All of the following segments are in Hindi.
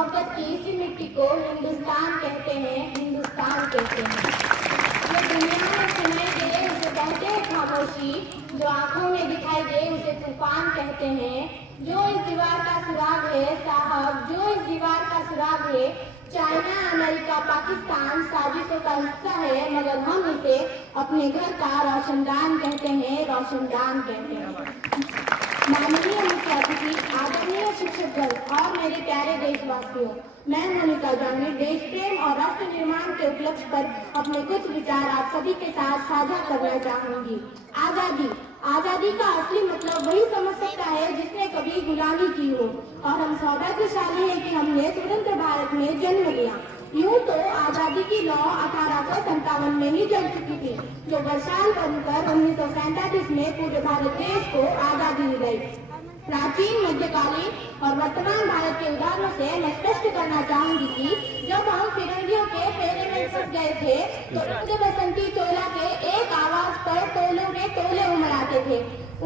मोहब्बत की इसी मिट्टी को हिंदुस्तान कहते हैं, हिंदुस्तान कहते हैं। जो दुनिया में सुनाई दे उसे कहते हैं खामोशी, जो आंखों में दिखाई दे उसे तूफान कहते हैं। जो इस दीवार का सुराग है साहब, जो इस दीवार का सुराग है, चाइना, अमेरिका, पाकिस्तान साजिशों का हिस्सा है, मगर हम इसे अपने घर का रोशनदान कहते हैं, रोशनदान कहते हैं। माननीय मुख्य अतिथि, आदरणीय शिक्षकगण और मेरे प्यारे देशवासियों, मैं मोनिका जानी देश प्रेम और राष्ट्र निर्माण के उपलक्ष्य पर अपने कुछ विचार आप सभी के साथ साझा करना चाहूंगी। आजादी, आजादी का असली मतलब वही समझ सकता है जिसने कभी गुलामी की हो, और हम सौभाग्यशाली हैं कि हमने स्वतंत्र भारत में जन्म लिया। यूं तो आजादी की लौ 1857 में ही जल चुकी थी, जो वर्षाल बनकर 1947 में पूरे भारत देश को आजादी दी गई। प्राचीन, मध्यकालीन और वर्तमान भारत के उदाहरणों से मैं स्पष्ट करना चाहूंगी कि जब हम फिरंगियों के फेरे में फंस गए थे तो उनके बसंती चोला के एक आवाज पर टोलों के टोले उमड़ाते थे।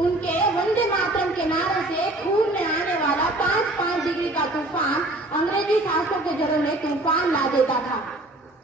उनके वंदे मातरम के नारों से खून में आने वाला 5-5 डिग्री का तूफान अंग्रेजी शासकों के जड़ों में तूफान ला देता था।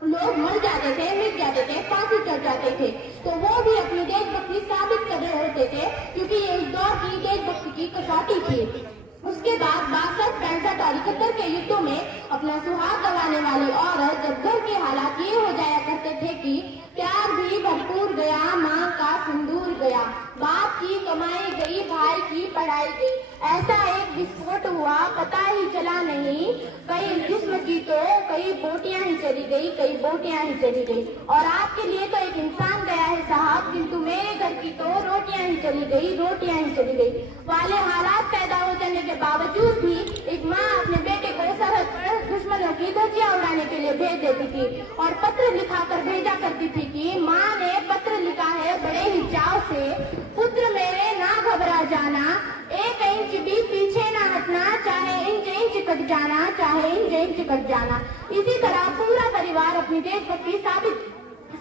लोग मर जाते थे, मिट जाते थे, फांसी चढ़ जाते थे, तो वो भी अपनी देशभक्ति साबित कर रहे होते थे, क्योंकि ये उस दौर की देशभक्ति की कसौटी थी। उसके बाद 62, 65 और 71 के युद्धों में अपना सुहाग गंवाने वाली औरत जब घर के हालात ये हो जाया करते थे कि प्यार भी भरपूर गया, माँ का सिंदूर गया, बाप की कमाई गई, भाई की पढ़ाई गई, ऐसा एक विस्फोट हुआ, पता ही चला नहीं, कई जिस्म की तो कई बोटियां ही चली गई, कई बोटियां ही चली गई। और आपके लिए तो एक इंसान गया है साहब, किंतु मेरे घर की तो रोटियां ही चली गई, रोटियां ही चली गई वाले हालात पैदा हो जाने के बावजूद भी एक माँ अपने बेटे को सरहद पर दुश्मनों की धज्जियां उड़ाने के लिए भेज देती थी और पत्र लिखाकर भेजा करती थी कि माँ ने पत्र लिखा है बड़े ही चाव से, पुत्र मेरे ना घबरा जाना, 1 इंच भी पीछे ना हटना, चाहे इंच कट जाना, चाहे इंच कट जाना। इसी तरह पूरा परिवार अपनी देशभक्ति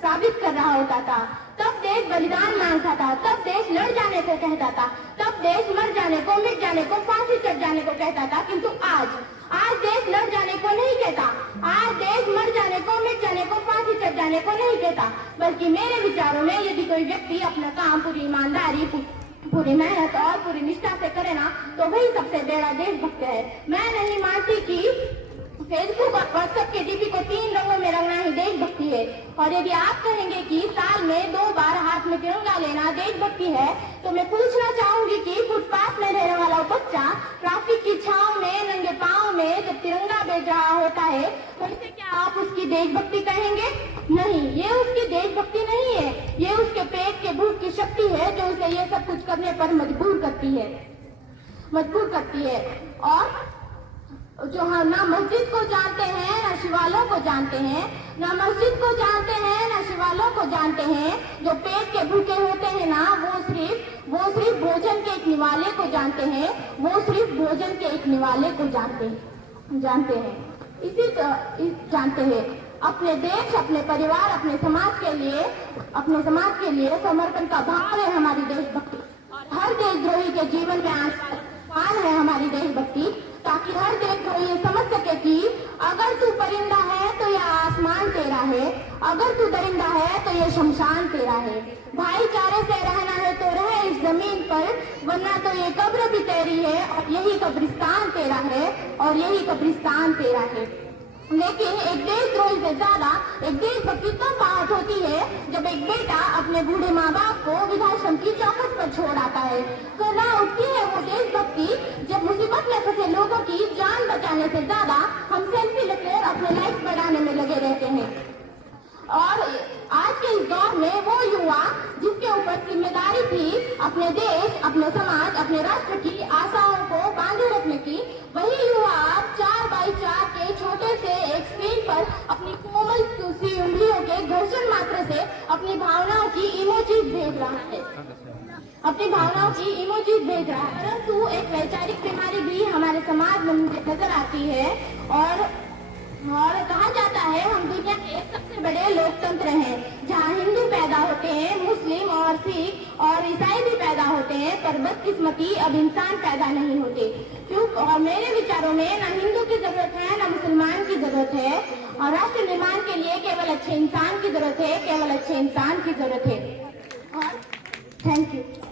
साबित कर रहा होता था। तब देश बलिदान मांगता था, तब देश लड़ जाने को कहता था, तब देश मर जाने को, मिट जाने को, फांसी चढ़ जाने को कहता था, किंतु आज देश लड़ जाने को नहीं कहता, आज देश मर जाने को, मिट जाने को, फांसी चढ़ जाने को नहीं कहता, बल्कि मेरे विचारों में यदि कोई व्यक्ति अपना काम पूरी ईमानदारी, पूरी मेहनत और पूरी निष्ठा से करे ना, तो वही सबसे बड़ा देशभक्त है। मैं नहीं मानती कि फेसबुक और व्हाट्सएप के डीपी को 3 रंगों में रंगना ही देशभक्ति है। और यदि आप कहेंगे कि साल में 2 बार हाथ में तिरंगा लेना देशभक्ति है, तो मैं पूछना चाहूंगी कि फुटपाथ में रहने वाला बच्चा ट्रैफिक की छांव में नंगे पांव में जब तिरंगा बेच रहा होता है, तो इसे क्या आप उसकी देशभक्ति कहेंगे? नहीं, ये उसकी देशभक्ति नहीं है, ये उसके पेट के भूख की शक्ति है जो उसे ये सब कुछ करने पर मजबूर करती है। और जो हम ना मस्जिद को जानते हैं, ना शिवालयों को जानते हैं, ना मस्जिद को जानते हैं, ना शिवालयों को जानते हैं, जो पेट के भूखे होते हैं ना, वो सिर्फ भोजन के एक निवाले को जानते हैं, वो सिर्फ भोजन के एक निवाले को जानते हैं। जानते हैं अपने देश, अपने परिवार, अपने समाज के लिए समर्पण का भाव है हमारी देशभक्ति। हर देशद्रोही के जीवन में आसान है हमारी देशभक्ति, ताकि हर देशद्रोही ये समझ सके कि अगर तू परिंदा है तो यह आसमान तेरा है, अगर तू दरिंदा है तो ये शमशान तेरा है। भाईचारे से रहना है तो रहे इस जमीन पर, वरना तो ये कब्र भी तेरी है और यही कब्रिस्तान तेरा है, और यही कब्रिस्तान तेरा है। लेकिन एक देशद्रोही से ज्यादा एक देशभक्ति तब बात होती है जब एक बेटा अपने बूढ़े माँ बाप को वृद्धाश्रम की चौखट पर छोड़ आता है। करना उठती है वो देशभक्ति जब मुसीबत में फंसे लोगों की जान बचाने से ज्यादा हम सेल्फी लेकर अपने लाइफ बढ़ाने में लगे रहते हैं। और आज के इस दौर में वो युवा जिसके ऊपर जिम्मेदारी थी अपने देश, अपने समाज, अपने राष्ट्र की आशाओं को बांधे रखने की, वही युवा अब 4x4 के छोटे से एक स्क्रीन पर अपनी कोमल सी उंगलियों के घर्षण मात्र से अपनी भावनाओं की इमोजीज भेज रहा है, परंतु एक वैचारिक बीमारी भी हमारे समाज में नजर आती है। और कहा जाता है हम दुनिया के सबसे बड़े लोकतंत्र हैं, जहाँ हिंदू पैदा होते हैं, मुस्लिम और सिख और ईसाई भी पैदा होते हैं, पर बदकिस्मती अब इंसान पैदा नहीं होते। क्यों? और मेरे विचारों में ना हिंदू की जरूरत है, ना मुसलमान मुसलमान की जरूरत है और राष्ट्र निर्माण के लिए केवल अच्छे इंसान की जरूरत है, केवल अच्छे इंसान की जरूरत है। और थैंक यू।